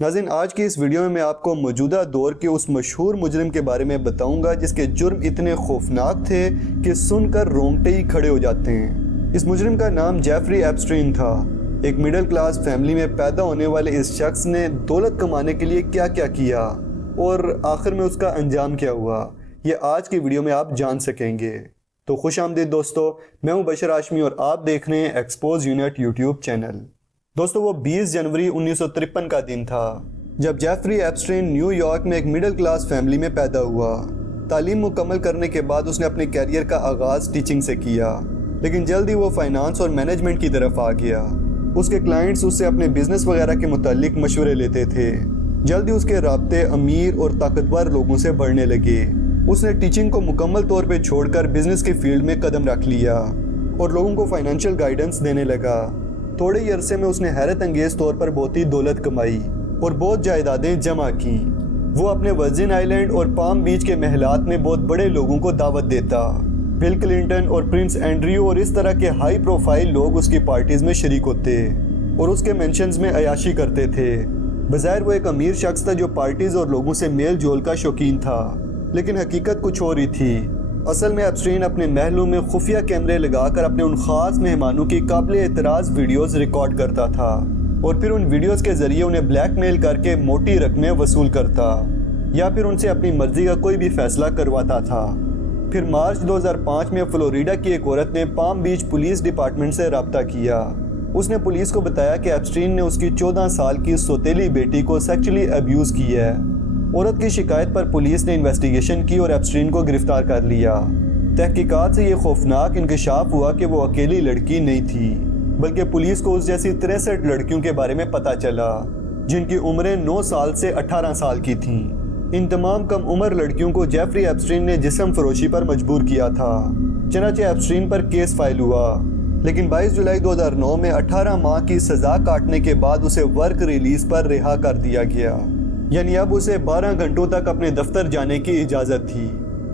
ناظرین، آج کی اس ویڈیو میں آپ کو موجودہ دور کے اس مشہور مجرم کے بارے میں بتاؤں گا جس کے جرم اتنے خوفناک تھے کہ سن کر رونگٹے ہی کھڑے ہو جاتے ہیں۔ اس مجرم کا نام جیفری ایپسٹین تھا۔ ایک مڈل کلاس فیملی میں پیدا ہونے والے اس شخص نے دولت کمانے کے لیے کیا کیا کیا اور آخر میں اس کا انجام کیا ہوا، یہ آج کی ویڈیو میں آپ جان سکیں گے۔ تو خوش آمدید دوستو، میں ہوں بشر ہاشمی اور آپ دیکھ رہے ہیں ایکسپوز یونٹ یوٹیوب چینل۔ دوستو، وہ 20 جنوری 1953 کا دن تھا جب جیفری ایپسٹین نیو یارک میں ایک مڈل کلاس فیملی میں پیدا ہوا۔ تعلیم مکمل کرنے کے بعد اس نے اپنے کیریئر کا آغاز ٹیچنگ سے کیا، لیکن جلد ہی وہ فائنانس اور مینجمنٹ کی طرف آ گیا۔ اس کے کلائنٹس اس سے اپنے بزنس وغیرہ کے متعلق مشورے لیتے تھے۔ جلد ہی اس کے رابطے امیر اور طاقتور لوگوں سے بڑھنے لگے۔ اس نے ٹیچنگ کو مکمل طور پہ چھوڑ کر بزنس کی فیلڈ میں قدم رکھ لیا اور لوگوں کو فائنینشیل گائیڈنس دینے لگا۔ تھوڑے ہی عرصے میں اس نے حیرت انگیز طور پر بہت ہی دولت کمائی اور بہت جائیدادیں جمع کی۔ وہ اپنے ورجن آئیلینڈ اور پام بیچ کے محلات میں بہت بڑے لوگوں کو دعوت دیتا۔ بل کلنٹن اور پرنس اینڈریو اور اس طرح کے ہائی پروفائل لوگ اس کی پارٹیز میں شریک ہوتے اور اس کے مینشنز میں عیاشی کرتے تھے۔ بظاہر وہ ایک امیر شخص تھا جو پارٹیز اور لوگوں سے میل جول کا شوقین تھا، لیکن حقیقت کچھ اور ہی تھی۔ اصل میں ایپسٹین اپنے محلوں میں خفیہ کیمرے لگا کر اپنے ان خاص مہمانوں کی قابل اعتراض ویڈیوز ریکارڈ کرتا تھا اور پھر ان ویڈیوز کے ذریعے انہیں بلیک میل کر کے موٹی رقمیں وصول کرتا یا پھر ان سے اپنی مرضی کا کوئی بھی فیصلہ کرواتا تھا۔ پھر مارچ 2005 میں فلوریڈا کی ایک عورت نے پام بیچ پولیس ڈپارٹمنٹ سے رابطہ کیا۔ اس نے پولیس کو بتایا کہ ایپسٹین نے اس کی 14 سال کی سوتیلی بیٹی کو سیکچولی ابیوز کی ہے۔ عورت کی شکایت پر پولیس نے انویسٹیگیشن کی اور ایپسٹین کو گرفتار کر لیا۔ تحقیقات سے یہ خوفناک انکشاف ہوا کہ وہ اکیلی لڑکی نہیں تھی، بلکہ پولیس کو اس جیسی 63 لڑکیوں کے بارے میں پتہ چلا جن کی عمریں 9 سال سے 18 سال کی تھیں۔ ان تمام کم عمر لڑکیوں کو جیفری ایپسٹین نے جسم فروشی پر مجبور کیا تھا۔ چنانچہ ایپسٹین پر کیس فائل ہوا، لیکن 22 جولائی 2009 میں 18 ماہ کی سزا کاٹنے کے بعد اسے ورک ریلیز پر رہا کر دیا گیا، یعنی اب اسے 12 گھنٹوں تک اپنے دفتر جانے کی اجازت تھی۔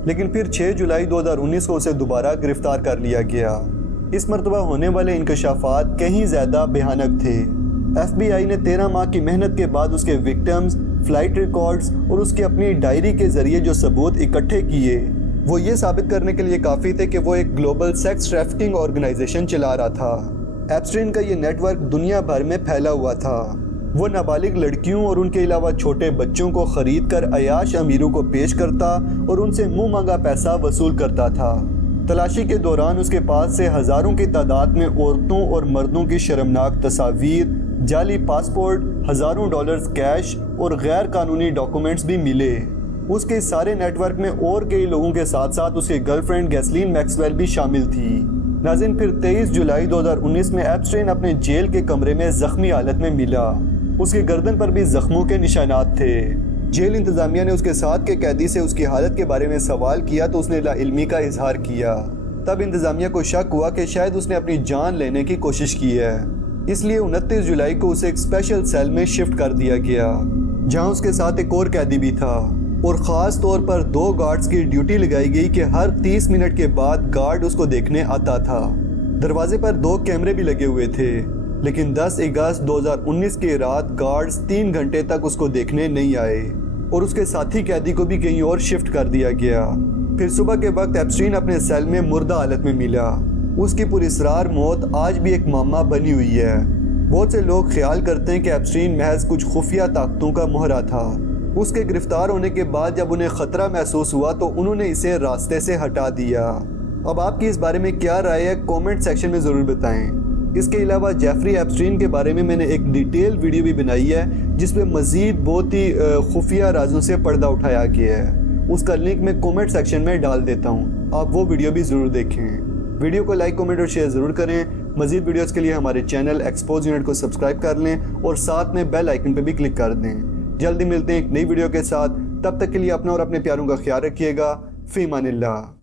لیکن پھر 6 جولائی 2019 کو اسے دوبارہ گرفتار کر لیا گیا۔ اس مرتبہ ہونے والے انکشافات کہیں زیادہ بھیانک تھے۔ ایف بی آئی نے 13 ماہ کی محنت کے بعد اس کے وکٹمز، فلائٹ ریکارڈز اور اس کی اپنی ڈائری کے ذریعے جو ثبوت اکٹھے کیے وہ یہ ثابت کرنے کے لیے کافی تھے کہ وہ ایک گلوبل سیکس ٹریفکنگ آرگنائزیشن چلا رہا تھا۔ ایپسٹین کا یہ نیٹ ورک دنیا بھر میں پھیلا ہوا تھا۔ وہ نابالغ لڑکیوں اور ان کے علاوہ چھوٹے بچوں کو خرید کر عیاش امیروں کو پیش کرتا اور ان سے منہ مانگا پیسہ وصول کرتا تھا۔ تلاشی کے دوران اس کے پاس سے ہزاروں کی تعداد میں عورتوں اور مردوں کی شرمناک تصاویر، جعلی پاسپورٹ، ہزاروں ڈالرز کیش اور غیر قانونی ڈاکومنٹس بھی ملے۔ اس کے سارے نیٹ ورک میں اور کئی لوگوں کے ساتھ ساتھ اس کی گرل فرینڈ گیسلین میکسویل بھی شامل تھی۔ ناظرین، پھر 23 جولائی 2019 میں ایپسٹین اپنے جیل کے کمرے میں زخمی حالت میں ملا۔ اس کی گردن پر بھی زخموں کے نشانات تھے۔ جیل انتظامیہ نے اس کے ساتھ کے قیدی سے اس کی حالت کے بارے میں سوال کیا تو اس نے لا علمی کا اظہار کیا۔ تب انتظامیہ کو شک ہوا کہ شاید اس نے اپنی جان لینے کی کوشش کی ہے، اس لیے 29 جولائی کو اسے ایک اسپیشل سیل میں شفٹ کر دیا گیا جہاں اس کے ساتھ ایک اور قیدی بھی تھا، اور خاص طور پر 2 گارڈز کی ڈیوٹی لگائی گئی کہ ہر 30 منٹ کے بعد گارڈ اس کو دیکھنے آتا تھا۔ دروازے پر 2 کیمرے بھی لگے ہوئے تھے، لیکن 10 اگست 2019 کی رات گارڈز 3 گھنٹے تک اس کو دیکھنے نہیں آئے اور اس کے ساتھی قیدی کو بھی کہیں اور شفٹ کر دیا گیا۔ پھر صبح کے وقت ایپسٹین اپنے سیل میں مردہ حالت میں ملا۔ اس کی پراسرار موت آج بھی ایک معمہ بنی ہوئی ہے۔ بہت سے لوگ خیال کرتے ہیں کہ ایپسٹین محض کچھ خفیہ طاقتوں کا مہرا تھا۔ اس کے گرفتار ہونے کے بعد جب انہیں خطرہ محسوس ہوا تو انہوں نے اسے راستے سے ہٹا دیا۔ اب آپ کی اس بارے میں کیا رائے ہے، کومنٹ سیکشن میں ضرور بتائیں۔ اس کے علاوہ جیفری ایپسٹین کے بارے میں میں نے ایک ڈیٹیل ویڈیو بھی بنائی ہے جس میں مزید بہت ہی خفیہ رازوں سے پردہ اٹھایا گیا ہے۔ اس کا لنک میں کومنٹ سیکشن میں ڈال دیتا ہوں، آپ وہ ویڈیو بھی ضرور دیکھیں۔ ویڈیو کو لائک، کومنٹ اور شیئر ضرور کریں۔ مزید ویڈیوز کے لیے ہمارے چینل ایکسپوز یونٹ کو سبسکرائب کر لیں اور ساتھ میں بیل آئیکن پہ بھی کلک کر دیں۔ جلدی ملتے ہیں ایک نئی ویڈیو کے ساتھ، تب تک کے لیے اپنا اور اپنے پیاروں کا خیال رکھیے گا۔ فی امان اللہ۔